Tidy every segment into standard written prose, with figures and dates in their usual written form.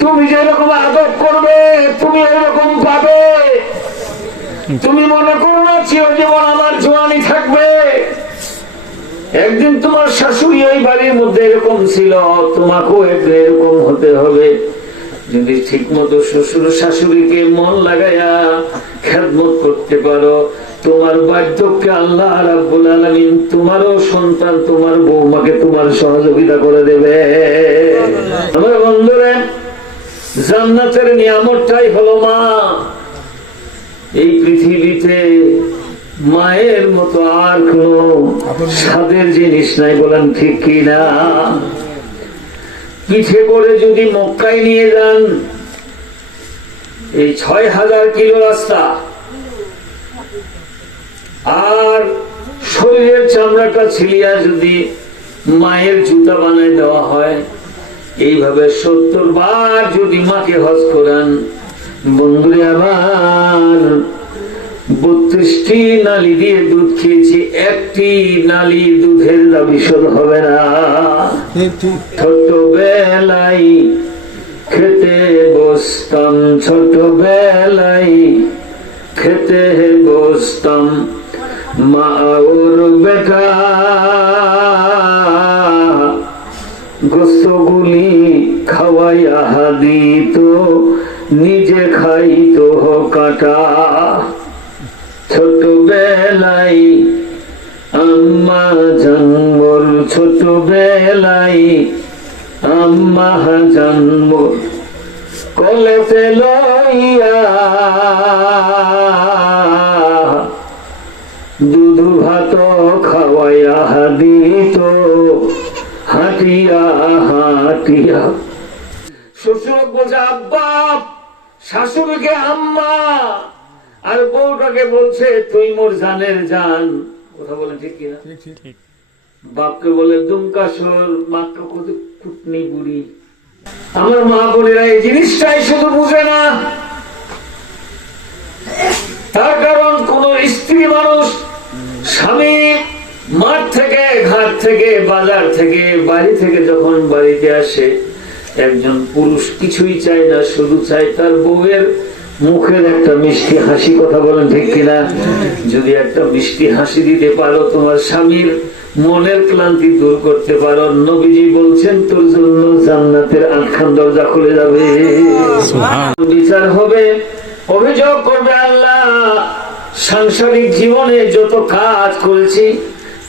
তুমি যেরকম আদব করবে তুমি এরকম পাবে। তুমি মনে করো না চিরজীবন আমার জোয়ানি থাকবে। একদিন তোমার শাশুড়ি ওই বাড়ির মধ্যে এরকম ছিল, তোমাকেও একদিন এরকম হতে হবে। যদি ঠিক মতো শ্বশুর শাশুড়িকে মন লাগাইয়া খেদমত করতে পারো, তোমার বার্ধক্যে আল্লাহ রাব্বুল আলামিন তোমারও সন্তান, তোমার বৌমাকে তোমার সহযোগিতা করে দেবে। আমার বন্ধুরা, জান্নাতের নিয়ামতটাই হলো মা। এই পৃথিবীতে মায়ের মতো আর কোন স্বাদের জিনিস নাই, বলেন ঠিক কিনা? পিঠে করে যদি মক্কায় নিয়ে যান, এই ৬,০০০ কিলো রাস্তা, আর শরীরের চামড়াটা ছিলিয়া যদি মায়ের জুতা বানায় দেওয়া হয়, এইভাবে ৭০ বার যদি মাকে হজ করান, বন্ধুরে আমার ৩২টি নালী দিয়ে দুধ খেয়েছি, একটি নালী দুধের দাবি শোধ হবে না। ছোটবেলায় খেতে বসতাম, ছোটবেলায় খেতে বসতাম, মা ওর বেটা গোস্তগুলি খাওয়াইয়া দিত, নিজে খাইতো কাটা। ছোটবেলায় আম্মা জন্মর, ছোটবেলায় আম্মা জন্ম, কলেতে লইয়া দুধ ভাত খাওয়াইয়া দিত, হাটিয়া হাটিয়া। শ্বশুর বলছে আব্বা, শাশুড়িকে আম্মা, আর বউটাকে বলছে তুই মোর জানের জান। কথা বলেন ঠিক কিনা? বাপকে বলে দুমকাসর, মাকে কত কুটনি বুড়ি। আমার মা বোনেরা এই জিনিসটাই শুধু বুঝে না। তার কারণ কোন স্ত্রী মানুষ স্বামী মাঠ থেকে, ঘাট থেকে, বাজার থেকে, বাড়ি থেকে যখন বাড়িতে আসে, একজন পুরুষ কিছুই চায় না, শুধু চায় তার বউয়ের মুখের একটা মিষ্টি হাসি। কথা বলেন ঠিক কিনা? যদি একটা মিষ্টি হাসি দিতে পারো, তোমার স্বামীর মনের ক্লান্তি দূর করতে পারো, নবীজি বলছেন তোর জন্য জান্নাতের ৮খান দরজা খুলে যাবে। বিচার হবে, অভিযোগ করবে আল্লাহ, সাংসারিক জীবনে যত কাজ করেছি,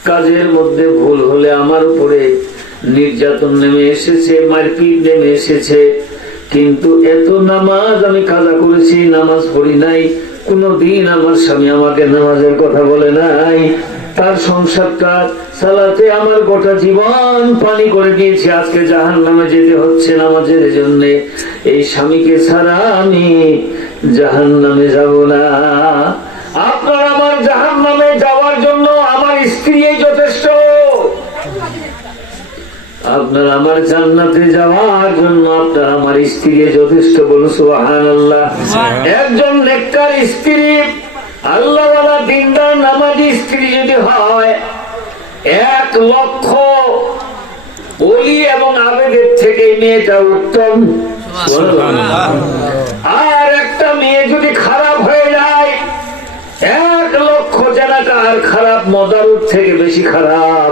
কাজের মধ্যে ভুল হলে আমার উপরে নির্যাতন নেমে এসেছে, মারপিট নেমে এসেছে, কিন্তু এত নামাজ আমি কাজা করেছি, নামাজ পড়ি নাই, কোনদিন আমার স্বামী আমাকে নামাজের কথা বলে নাই, তার সংসারটা চালাতে আমার গোটা জীবন পানি করে দিয়েছি, আজকে জাহান্নামে যেতে হচ্ছে নামাজের জন্য। এই স্বামীকে ছাড়া আমি জাহান্নামে যাব না। আপনার আমার জাহান্নামে যাওয়ার জন্য আমার স্ত্রী যথেষ্ট, আপনার আমার জান্নাতে যাওয়ার জন্য আপনার আমার স্ত্রী যথেষ্ট। বলুন সুবহানাল্লাহ। একজন নেককার স্ত্রী, আল্লাহওয়ালা দিনদার নামাজি স্ত্রী যদি হয়, ১,০০,০০০ ওলি এবং আবেদের থেকে মেয়েটা উত্তম। আর একটা মেয়ে যদি খারাপ হয়ে যায়, ১,০০,০০০ জেনাকার খারাপ মদারুর থেকে বেশি খারাপ।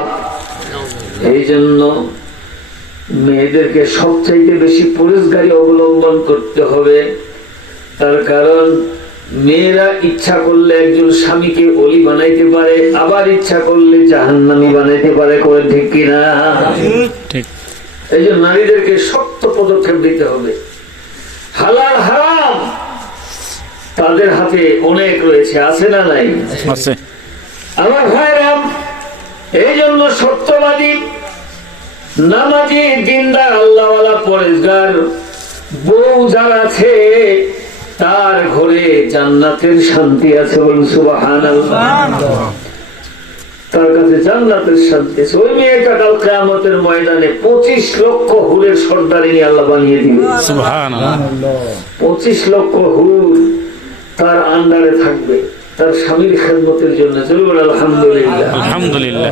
এই জন্য মেয়েদেরকে সবচাইতে বেশি পরেশগারী অবলম্বন করতে হবে। তার কারণ মেয়েরা ইচ্ছা করলে একজন স্বামীকে ওলি বানাইতে পারে, আবার ইচ্ছা করলে জাহান্নামী বানাইতে পারে। করে ঠিক কিনা? এই জন্য নারীদেরকে শক্ত পদক্ষেপ দিতে হবে। হালাল হারাম তাদের হাতে অনেক রয়েছে, আছে না নাই? আমার ভাইরা, এই জন্য সত্যবাদী নামাজি দিনদার আল্লাহওয়ালা পরেশগার বউ যার আছে, তার ঘরে জান্নাতের শান্তি আছে। বলুন সুবহানাল্লাহ। তার কাছে জান্নাতের শান্তি আছে। ওই মেয়েটা কাল কিয়ামতের ময়দানে ২৫ লক্ষ হুরের সর্দারিনী আল্লাহ বানিয়ে দিবে। সুবহানাল্লাহ। ২৫ লক্ষ হুর তার আন্ডারে থাকবে, তার স্বামীর খেদমতের জন্য। চলুন আলহামদুলিল্লাহ। আলহামদুলিল্লাহ।